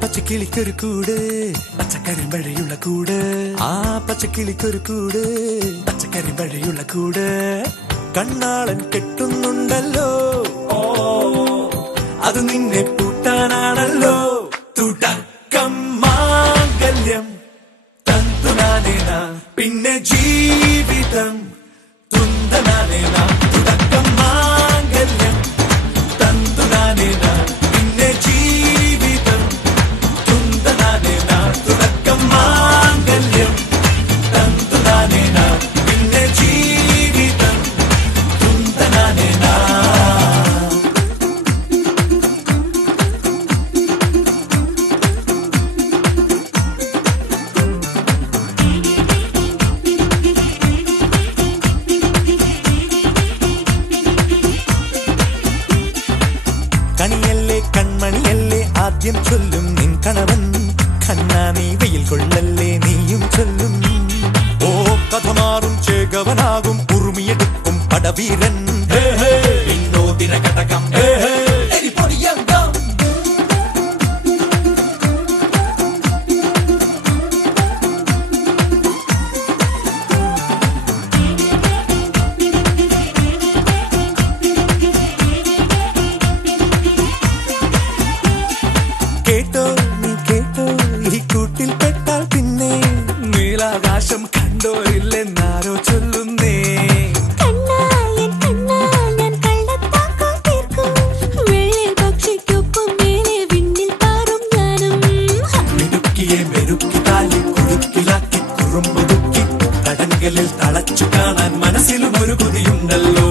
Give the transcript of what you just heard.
പച്ചക്കിളിക്കൊരു കൂട് പച്ചക്കരിമ്പഴയുള്ള കൂട് ആ പച്ചക്കിളിക്കൊരു കൂട് പച്ചക്കരിമ്പഴയുള്ള കൂട് കണ്ണാളൻ കെട്ടുന്നുണ്ടല്ലോ അത് നിന്നെ പൂട്ടാനാണല്ലോ തുടക്കം മാംഗല്യം തന്തുനാനേന പിന്നെ ജീവിതം തുന്തനാനേന തുടക്കം മാംഗല്യം തന്തുനാനേന പിന്നെ ജീവിതം തുന്തനാനേന തുടക്കം മാംഗല്യം തന്തുനാനേന പിന്നെ ജീവിതം തുന്തനാനേന. കണിയല്ലേ കൺമണിയല്ലേ ആദ്യം ചൊല്ലും നിൻ കണവൻ കണ്ണാ നീ വെയിൽ കൊള്ളല്ലേ നീയും ചൊല്ലും ഓ കഥ മാറും ചേകവനാകും ഉറുമിയെടുക്കും പടവീരൻ വിനോദിന കടകം കേട്ടോ നീ കേട്ടോ ഈ കൂട്ടിൽ പെട്ടാൽ പിന്നെ നീലാകാശം കണ്ടോരില്ലെന്നാരോ ചൊല്ലുന്നേ. മിടുക്കിയെ മെരുക്കി താലി കുടുക്കിലാക്കി കുറുമ്പൊതുക്കി തടങ്കലിൽ തളച്ചു കാണാൻ മനസ്സിലും ഒരു കൊതിയുണ്ടല്ലോ.